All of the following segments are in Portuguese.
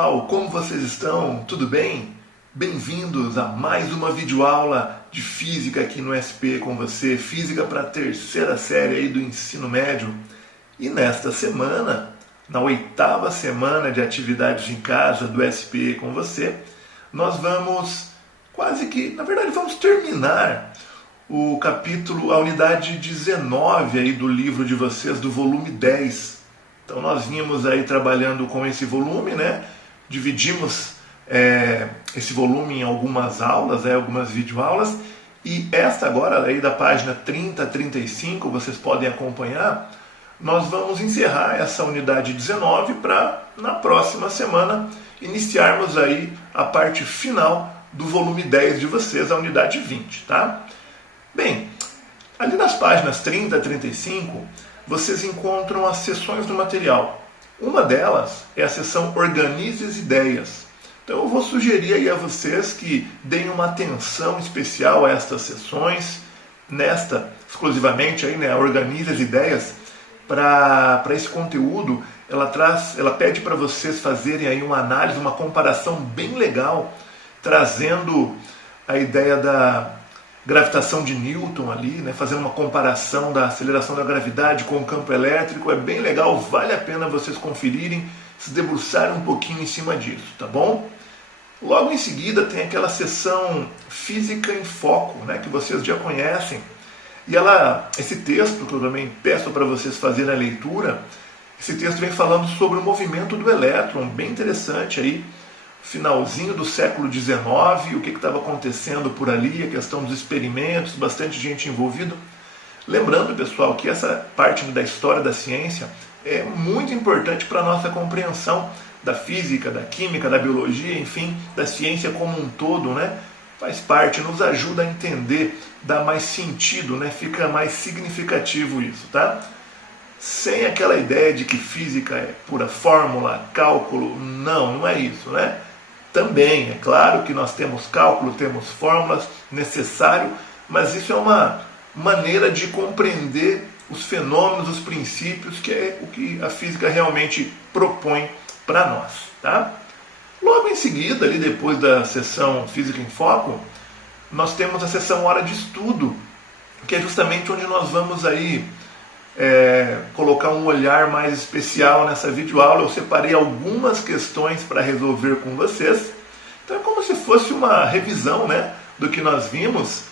pessoal, como vocês estão? Tudo bem? Bem-vindos a mais uma videoaula de física aqui no SP com você, física para a terceira série aí do ensino médio. E nesta semana, na 8ª semana de atividades em casa do SP com você, nós vamos vamos terminar o capítulo, a unidade 19 aí do livro de vocês, do volume 10. Então nós vínhamos aí trabalhando com esse volume, né? Dividimos esse volume em algumas aulas, algumas videoaulas, e esta agora, aí da página 30 a 35, vocês podem acompanhar, nós vamos encerrar essa unidade 19 para, na próxima semana, iniciarmos aí a parte final do volume 10 de vocês, a unidade 20, tá? Bem, ali nas páginas 30 a 35, vocês encontram as seções do material. Uma delas é a seção Organize as Ideias. Então eu vou sugerir aí a vocês que deem uma atenção especial a estas sessões, exclusivamente aí, né, Organize as Ideias. Para esse conteúdo, ela pede para vocês fazerem aí uma análise, uma comparação bem legal, trazendo a ideia da gravitação de Newton ali, né, fazendo uma comparação da aceleração da gravidade com o campo elétrico. É bem legal, vale a pena vocês conferirem, se debruçarem um pouquinho em cima disso, tá bom? Logo em seguida tem aquela sessão Física em Foco, né, que vocês já conhecem. E esse texto, que eu também peço para vocês fazerem a leitura, esse texto vem falando sobre o movimento do elétron, bem interessante aí, finalzinho do século XIX, o que estava acontecendo por ali, a questão dos experimentos, bastante gente envolvida. Lembrando, pessoal, que essa parte da história da ciência é muito importante para a nossa compreensão da física, da química, da biologia, enfim, da ciência como um todo, né? Faz parte, nos ajuda a entender, dá mais sentido, né? Fica mais significativo isso, tá? Sem aquela ideia de que física é pura fórmula, cálculo, não é isso, né? Também, é claro que nós temos cálculo, temos fórmulas, necessário, mas isso é uma maneira de compreender os fenômenos, os princípios, que é o que a física realmente propõe para nós, tá? Logo em seguida, ali depois da sessão Física em Foco, nós temos a sessão Hora de Estudo, que é justamente onde nós vamos aí colocar um olhar mais especial nessa videoaula. Eu separei algumas questões para resolver com vocês. Então é como se fosse uma revisão, né, do que nós vimos,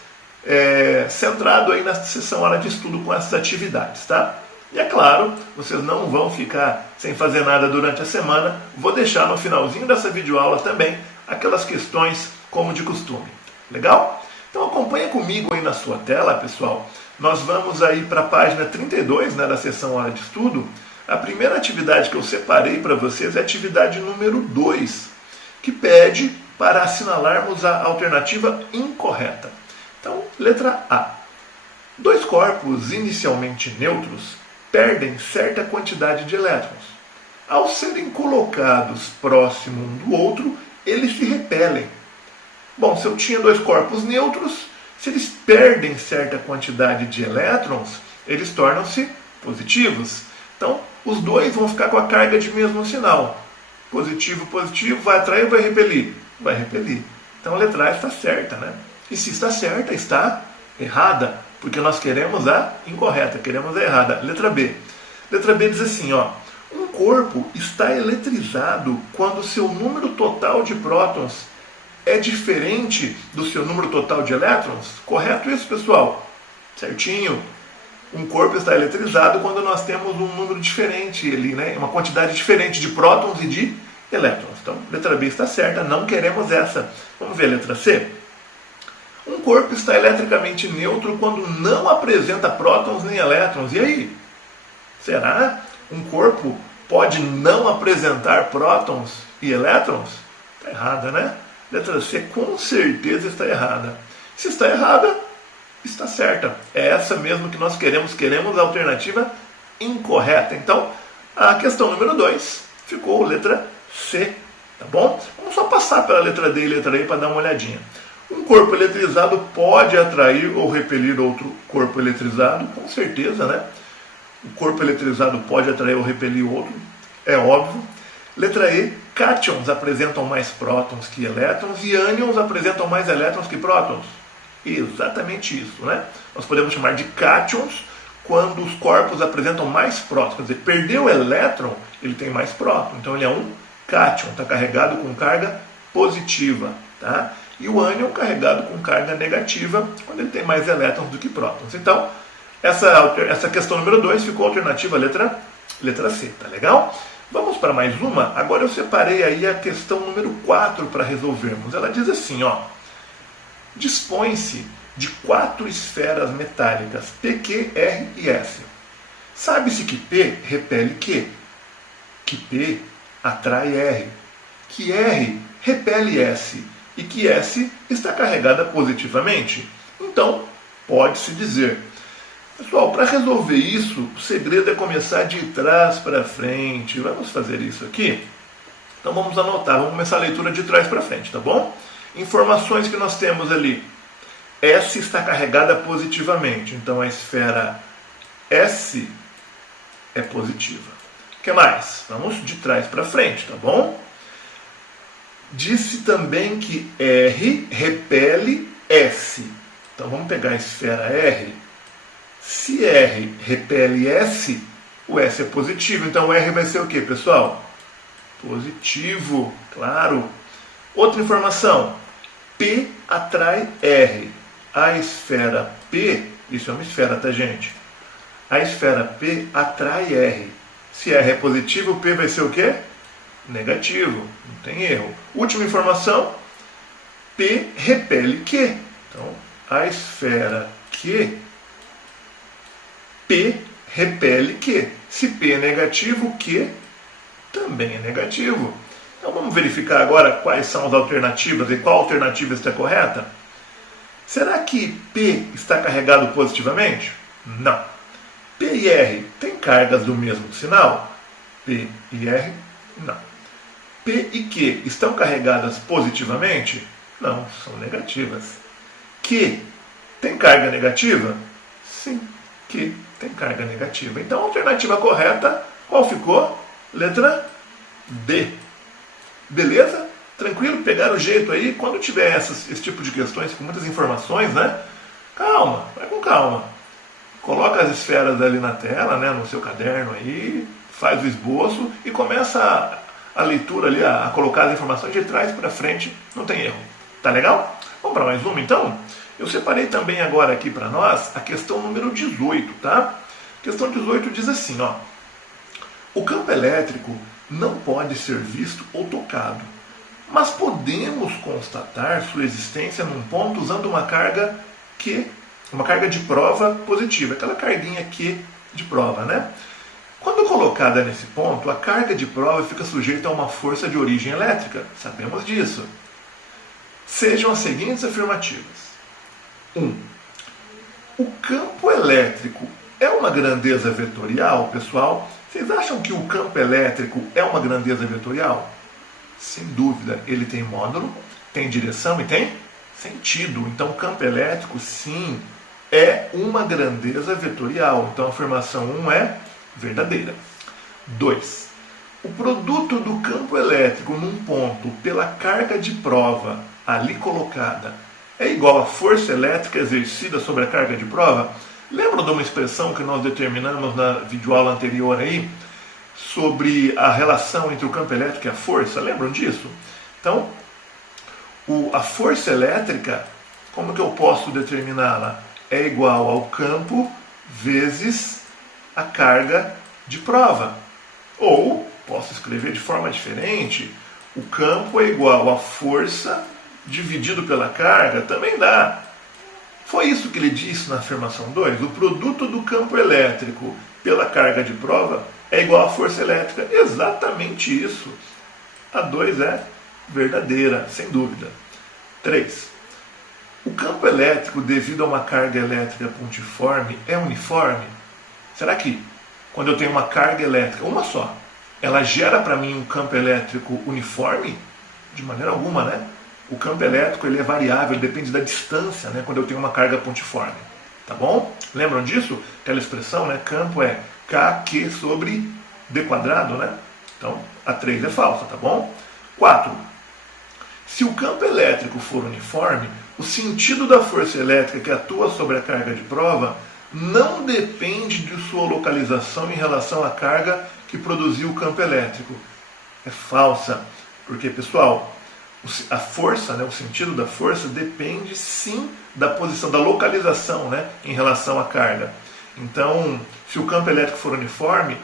centrado aí na sessão Hora de Estudo com essas atividades, tá? E é claro, vocês não vão ficar sem fazer nada durante a semana. Vou deixar no finalzinho dessa videoaula também aquelas questões como de costume. Legal? Então acompanha comigo aí na sua tela, pessoal. Nós vamos aí para a página 32, né, da sessão Hora de Estudo. A primeira atividade que eu separei para vocês é a atividade número 2, que pede para assinalarmos a alternativa incorreta. Então, letra A. Dois corpos inicialmente neutros perdem certa quantidade de elétrons. Ao serem colocados próximo um do outro, eles se repelem. Bom, se eu tinha dois corpos neutros, se eles perdem certa quantidade de elétrons, eles tornam-se positivos. Então, os dois vão ficar com a carga de mesmo sinal. Positivo, positivo, vai atrair ou vai repelir? Vai repelir. Então a letra A está certa, né? E se está certa, está errada, porque nós queremos a incorreta, queremos a errada. Letra B. Letra B diz assim, ó: um corpo está eletrizado quando seu número total de prótons é diferente do seu número total de elétrons? Correto isso, pessoal? Certinho. Um corpo está eletrizado quando nós temos um número diferente ali, né? Uma quantidade diferente de prótons e de elétrons. Então, letra B está certa, não queremos essa. Vamos ver a letra C? Um corpo está eletricamente neutro quando não apresenta prótons nem elétrons. E aí? Será? Um corpo pode não apresentar prótons e elétrons? Está errada, né? Letra C com certeza está errada. Se está errada, está certa. É essa mesmo que nós queremos. Queremos a alternativa incorreta. Então, a questão número 2 ficou letra C. Tá bom? Vamos só passar pela letra D e letra E para dar uma olhadinha. Um corpo eletrizado pode atrair ou repelir outro corpo eletrizado? Com certeza, né? O corpo eletrizado pode atrair ou repelir outro, é óbvio. Letra E, cátions apresentam mais prótons que elétrons e ânions apresentam mais elétrons que prótons. Exatamente isso, né? Nós podemos chamar de cátions quando os corpos apresentam mais prótons. Quer dizer, perdeu o elétron, ele tem mais próton. Então ele é um cátion, está carregado com carga positiva. Tá? E o ânion carregado com carga negativa, quando ele tem mais elétrons do que prótons. Então, essa questão número 2 ficou alternativa à letra C. Tá legal? Vamos para mais uma. Agora eu separei aí a questão número 4 para resolvermos. Ela diz assim, ó. Dispõe-se de 4 esferas metálicas P, Q, R e S. Sabe-se que P repele Q, que P atrai R, que R repele S e que S está carregada positivamente. Então, pode-se dizer. Pessoal, para resolver isso, o segredo é começar de trás para frente. Vamos fazer isso aqui? Então vamos anotar, vamos começar a leitura de trás para frente, tá bom? Informações que nós temos ali. S está carregada positivamente, então a esfera S é positiva. O que mais? Vamos de trás para frente, tá bom? Disse também que R repele S. Então vamos pegar a esfera R. Se R repele S, o S é positivo. Então o R vai ser o que, pessoal? Positivo, claro. Outra informação. P atrai R. A esfera P, isso é uma esfera, tá, gente? A esfera P atrai R. Se R é positivo, P vai ser o quê? Negativo, não tem erro. Última informação, P repele Q. Então, a esfera Q, P repele Q. Se P é negativo, Q também é negativo. Então vamos verificar agora quais são as alternativas e qual alternativa está correta? Será que P está carregado positivamente? Não. P e R têm cargas do mesmo sinal? P e R, não. P e Q estão carregadas positivamente? Não, são negativas. Q tem carga negativa? Sim, Q tem carga negativa. Então a alternativa correta, qual ficou? Letra D. Beleza? Tranquilo? Pegaram o jeito aí? Quando tiver esse tipo de questões com muitas informações, né? Calma, vai com calma. Coloca as esferas ali na tela, né, no seu caderno aí, faz o esboço e começa a leitura ali, a colocar as informações de trás para frente, não tem erro. Tá legal? Vamos para mais uma então? Eu separei também agora aqui para nós a questão número 18, tá? A questão 18 diz assim, ó. O campo elétrico não pode ser visto ou tocado, mas podemos constatar sua existência num ponto usando uma carga Q, uma carga de prova positiva, aquela carguinha Q de prova, né? Quando colocada nesse ponto, a carga de prova fica sujeita a uma força de origem elétrica, sabemos disso. Sejam as seguintes afirmativas. 1. O campo elétrico é uma grandeza vetorial, pessoal? Vocês acham que o campo elétrico é uma grandeza vetorial? Sem dúvida, ele tem módulo, tem direção e tem sentido. Então, o campo elétrico, sim, é uma grandeza vetorial. Então, a afirmação 1 é verdadeira. 2. O produto do campo elétrico num ponto pela carga de prova ali colocada é igual à força elétrica exercida sobre a carga de prova? Lembram de uma expressão que nós determinamos na videoaula anterior aí? Sobre a relação entre o campo elétrico e a força, lembram disso? Então, a força elétrica, como que eu posso determiná-la? É igual ao campo vezes a carga de prova. Ou, posso escrever de forma diferente, o campo é igual à força dividido pela carga, também dá. Foi isso que ele disse na afirmação 2. O produto do campo elétrico pela carga de prova é igual à força elétrica. Exatamente isso. A 2 é verdadeira, sem dúvida. 3. O campo elétrico, devido a uma carga elétrica pontiforme, é uniforme? Será que, quando eu tenho uma carga elétrica, uma só, ela gera para mim um campo elétrico uniforme? De maneira alguma, né? O campo elétrico ele é variável, ele depende da distância, né, quando eu tenho uma carga pontiforme. Tá bom? Lembram disso? Aquela expressão, né? Campo é KQ sobre D quadrado, né? Então, a 3 é falsa, tá bom? 4. Se o campo elétrico for uniforme, o sentido da força elétrica que atua sobre a carga de prova não depende de sua localização em relação à carga que produziu o campo elétrico. É falsa, porque, pessoal, a força, né, o sentido da força depende sim da posição, da localização, né, em relação à carga. Então, se o campo elétrico for uniforme,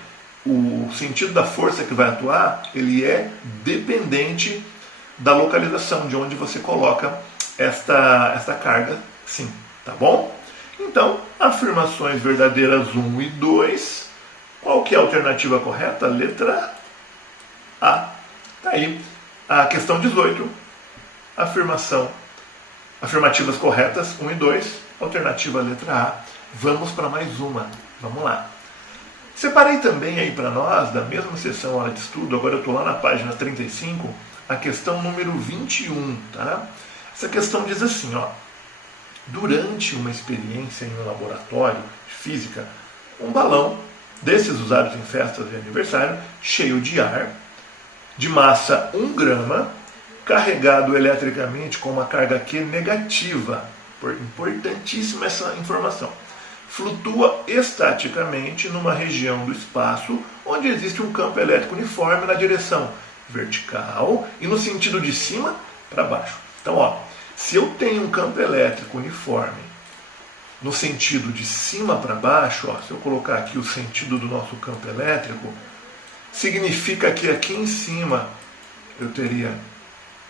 o sentido da força que vai atuar, ele é dependente da localização, de onde você coloca esta carga, sim, tá bom? Então, afirmações verdadeiras 1 e 2, qual que é a alternativa correta? Letra A. Tá aí, a questão 18, afirmativas corretas 1 e 2, alternativa letra A. Vamos para mais uma, vamos lá. Separei também aí para nós, da mesma sessão hora de estudo, agora eu estou lá na página 35, a questão número 21, tá? Essa questão diz assim, ó: durante uma experiência em um laboratório de física, um balão, desses usados em festas de aniversário, cheio de ar, de massa 1 grama, carregado eletricamente com uma carga Q negativa, importantíssima essa informação, flutua estaticamente numa região do espaço onde existe um campo elétrico uniforme na direção vertical e no sentido de cima para baixo. Então, ó, se eu tenho um campo elétrico uniforme no sentido de cima para baixo, ó, se eu colocar aqui o sentido do nosso campo elétrico, significa que aqui em cima eu teria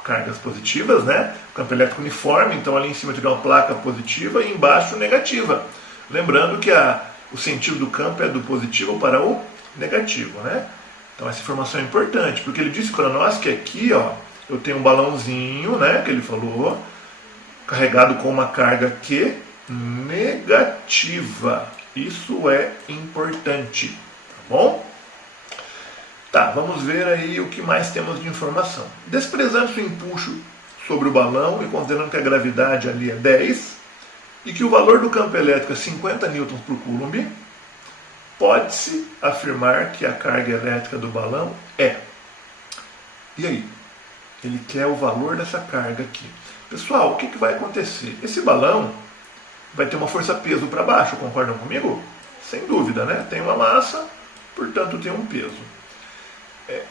cargas positivas, né? Campo elétrico uniforme, então ali em cima eu teria uma placa positiva e embaixo negativa. Lembrando que o sentido do campo é do positivo para o negativo, né? Então essa informação é importante, porque ele disse para nós que aqui, ó, eu tenho um balãozinho, né, que ele falou, carregado com uma carga Q negativa. Isso é importante, tá bom? Tá, vamos ver aí o que mais temos de informação. Desprezando-se o empuxo sobre o balão e considerando que a gravidade ali é 10 e que o valor do campo elétrico é 50 newtons por coulomb, pode-se afirmar que a carga elétrica do balão é. E aí? Ele quer o valor dessa carga aqui. Pessoal, o que vai acontecer? Esse balão vai ter uma força-peso para baixo, concordam comigo? Sem dúvida, né? Tem uma massa, portanto tem um peso.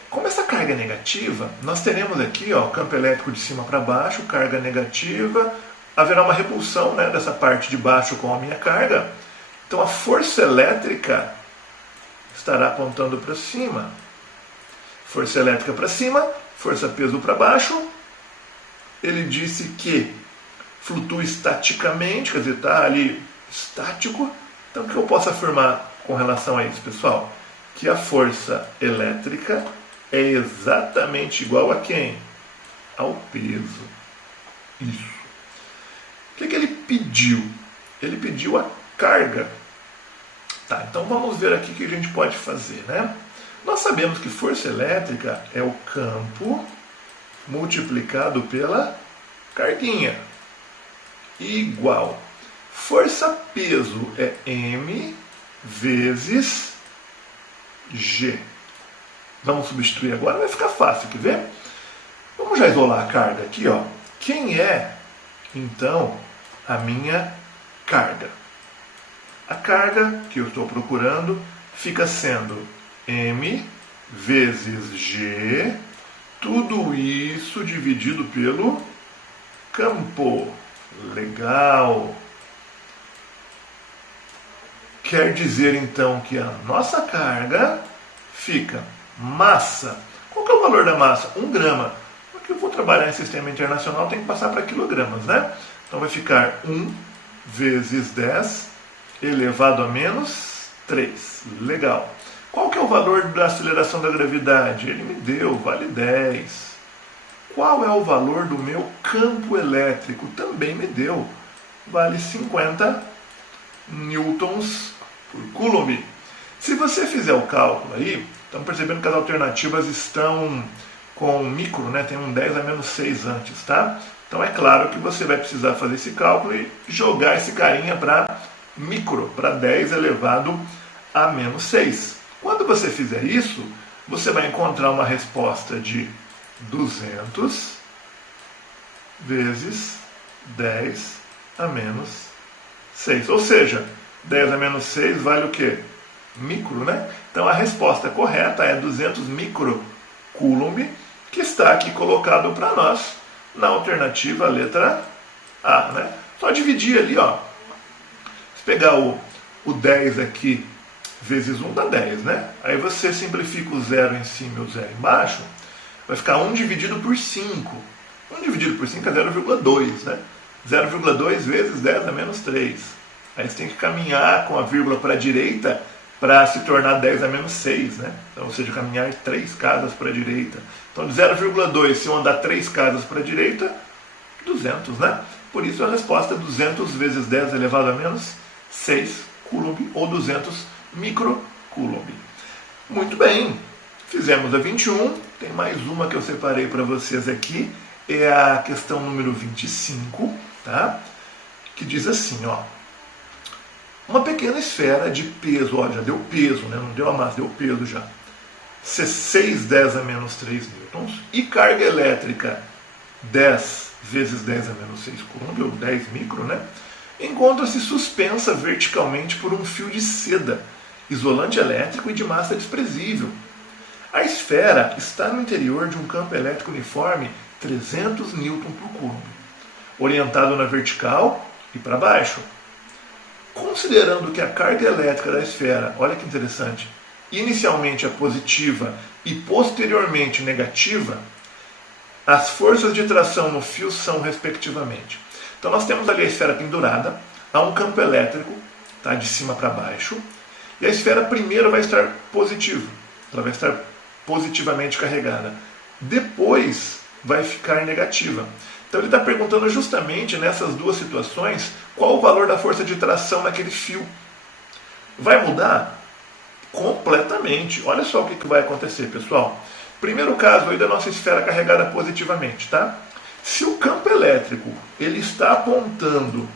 Como essa carga é negativa, nós teremos aqui, ó, campo elétrico de cima para baixo, carga negativa, haverá uma repulsão, né, dessa parte de baixo com a minha carga. Então a força elétrica estará apontando para cima. Força elétrica para cima, força-peso para baixo. Ele disse que flutua estaticamente, quer dizer, está ali estático. Então o que eu posso afirmar com relação a isso, pessoal? Que a força elétrica é exatamente igual a quem? Ao peso. Isso. O que ele pediu? Ele pediu a carga. Tá, então vamos ver aqui o que a gente pode fazer, né? Nós sabemos que força elétrica é o campo multiplicado pela carguinha. Igual. Força-peso é M vezes G. Vamos substituir agora, vai ficar fácil, quer ver? Vamos já isolar a carga aqui, ó. Quem é, então, a minha carga? A carga que eu estou procurando fica sendo M vezes G, tudo isso dividido pelo campo. Legal! Quer dizer então que a nossa carga fica massa. Qual que é o valor da massa? 1 grama. Porque eu vou trabalhar em sistema internacional, tem que passar para quilogramas, né? Então vai ficar 1 vezes 10 elevado a menos 3. Legal. Qual que é o valor da aceleração da gravidade? Ele me deu, vale 10. Qual é o valor do meu campo elétrico? Também me deu, vale 50 newtons por coulomb. Se você fizer o cálculo aí, estamos percebendo que as alternativas estão com micro, né? Tem um 10 a menos 6 antes, tá? Então é claro que você vai precisar fazer esse cálculo e jogar esse carinha para micro, para 10 elevado a menos 6. Quando você fizer isso, você vai encontrar uma resposta de 200 vezes 10 a menos 6. Ou seja, 10 a menos 6 vale o quê? Micro, né? Então a resposta correta é 200 microcoulomb, que está aqui colocado para nós na alternativa letra A, né? Só dividir ali, ó. Se pegar o 10 aqui vezes 1 dá 10, né? Aí você simplifica o 0 em cima e o 0 embaixo, vai ficar 1 dividido por 5. 1 dividido por 5 é 0,2, né? 0,2 vezes 10 a menos 3. Aí você tem que caminhar com a vírgula para a direita para se tornar 10 a menos 6, né? Então, ou seja, caminhar 3 casas para a direita. Então, de 0,2, se eu andar 3 casas para a direita, 200, né? Por isso a resposta é 200 vezes 10 elevado a menos 6 coulomb, ou 200 microcoulomb. Muito bem, fizemos a 21, tem mais uma que eu separei para vocês aqui, é a questão número 25, tá? Que diz assim, ó. Uma pequena esfera de peso, ó, já deu peso, né? Não deu a massa, deu peso já. 6 10 a menos 3 newtons. E carga elétrica 10 vezes 10 a menos 6 coulomb, ou 10 micro, né? Encontra-se suspensa verticalmente por um fio de seda, isolante elétrico e de massa desprezível. A esfera está no interior de um campo elétrico uniforme 300 newton por coulomb, orientado na vertical e para baixo. Considerando que a carga elétrica da esfera, olha que interessante, inicialmente é positiva e posteriormente negativa, as forças de tração no fio são respectivamente. Então nós temos ali a esfera pendurada, há um campo elétrico, tá, de cima para baixo, e a esfera primeiro vai estar positiva, ela vai estar positivamente carregada. Depois vai ficar negativa. Então ele está perguntando justamente nessas duas situações qual o valor da força de tração naquele fio. Vai mudar? Completamente. Olha só o que vai acontecer, pessoal. Primeiro caso aí da nossa esfera carregada positivamente, tá? Se o campo elétrico ele está apontando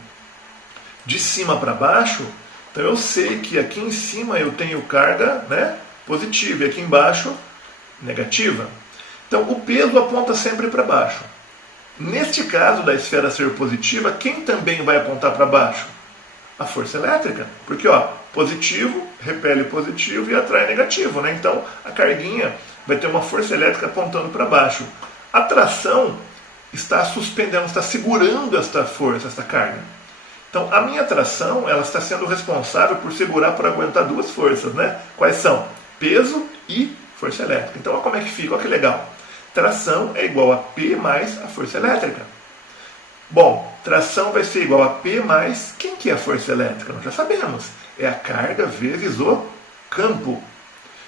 de cima para baixo, então eu sei que aqui em cima eu tenho carga, né, positiva e aqui embaixo negativa. Então o peso aponta sempre para baixo. Neste caso da esfera ser positiva, quem também vai apontar para baixo? A força elétrica. Porque ó, positivo repele positivo e atrai negativo, né? Então a carguinha vai ter uma força elétrica apontando para baixo. A tração está suspendendo, está segurando esta força, esta carga. Então a minha tração ela está sendo responsável por segurar, por aguentar duas forças, né? Quais são? Peso e força elétrica. Então olha como é que fica, olha que legal. Tração é igual a P mais a força elétrica. Bom, tração vai ser igual a P mais, quem que é a força elétrica? Nós já sabemos, é a carga vezes o campo.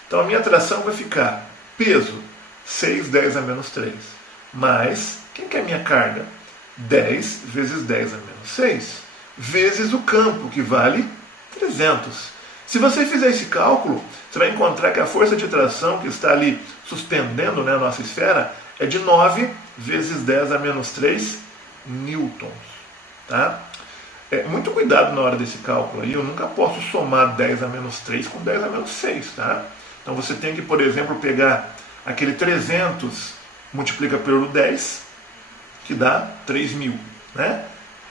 Então a minha tração vai ficar peso, 6 10 a menos 3, mais, quem que é a minha carga? 10 vezes 10 a menos 6, vezes o campo, que vale 300. Se você fizer esse cálculo, você vai encontrar que a força de tração que está ali suspendendo, né, a nossa esfera é de 9 vezes 10 a menos 3 newtons. Tá? Muito cuidado na hora desse cálculo aí, eu nunca posso somar 10 a menos 3 com 10 a menos 6. Tá? Então você tem que, por exemplo, pegar aquele 300, multiplica pelo 10, que dá 3.000. Né?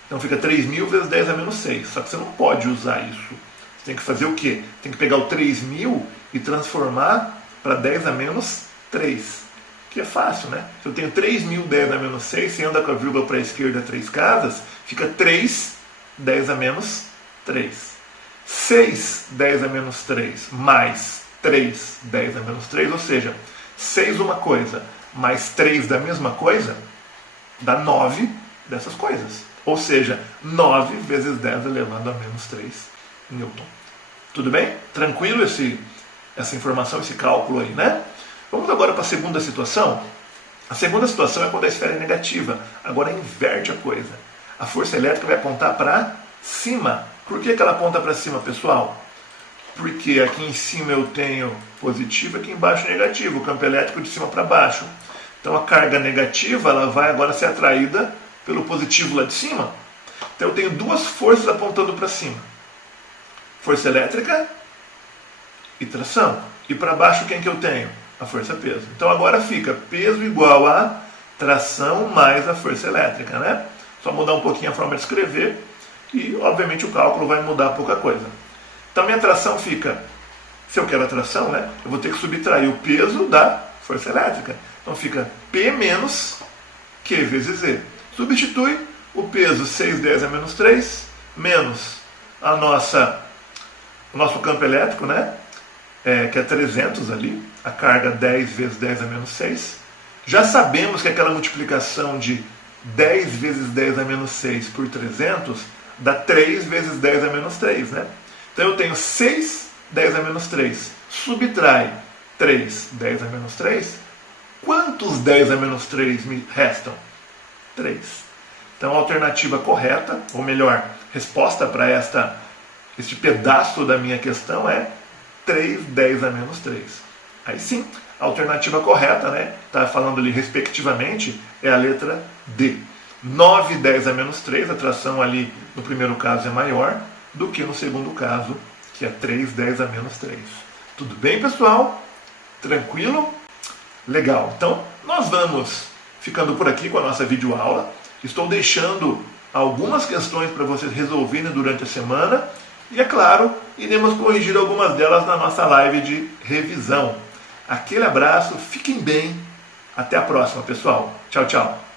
Então fica 3.000 vezes 10 a menos 6. Só que você não pode usar isso. Você tem que fazer o quê? Tem que pegar o 3.000 e transformar para 10 a menos 3. Que é fácil, né? Se eu tenho 3.000 10 a menos 6, você anda com a vírgula para a esquerda 3 casas, fica 3 10 a menos 3. 6 10 a menos 3 mais 3 10 a menos 3, ou seja, 6 uma coisa mais 3 da mesma coisa, dá 9 dessas coisas. Ou seja, 9 vezes 10 elevado a menos 3 newton. Tudo bem? Tranquilo essa informação, esse cálculo aí, né? Vamos agora para a segunda situação. A segunda situação é quando a esfera é negativa. Agora inverte a coisa. A força elétrica vai apontar para cima. Por que ela aponta para cima, pessoal? Porque aqui em cima eu tenho positivo, aqui embaixo negativo. O campo elétrico de cima para baixo. Então a carga negativa ela vai agora ser atraída pelo positivo lá de cima. Então eu tenho duas forças apontando para cima. Força elétrica e tração. E para baixo quem que eu tenho? a força-peso. Então agora fica peso igual a tração mais a força elétrica, né? Só mudar um pouquinho a forma de escrever e, obviamente, o cálculo vai mudar pouca coisa. Então minha tração fica, se eu quero a tração, né? Eu vou ter que subtrair o peso da força elétrica. Então fica P menos Q vezes E. Substitui o peso 610 a menos 3, menos o nosso campo elétrico, né? Que é 300 ali, a carga 10 vezes 10 a menos 6. Já sabemos que aquela multiplicação de 10 vezes 10 a menos 6 por 300 dá 3 vezes 10 a menos 3, né? Então eu tenho 6, 10 a menos 3. Subtrai 3, 10 a menos 3. Quantos 10 a menos 3 me restam? 3. Então a alternativa correta, ou melhor, resposta para este pedaço da minha questão é 3, 10 a menos 3. Aí sim, a alternativa correta, né? Está falando ali respectivamente, é a letra D. 9, 10 a menos 3, a tração ali no primeiro caso é maior do que no segundo caso, que é 3, 10 a menos 3. Tudo bem, pessoal? Tranquilo? Legal. Então, nós vamos ficando por aqui com a nossa videoaula. Estou deixando algumas questões para vocês resolverem durante a semana. E, é claro, iremos corrigir algumas delas na nossa live de revisão. Aquele abraço, fiquem bem. Até a próxima, pessoal. Tchau, tchau.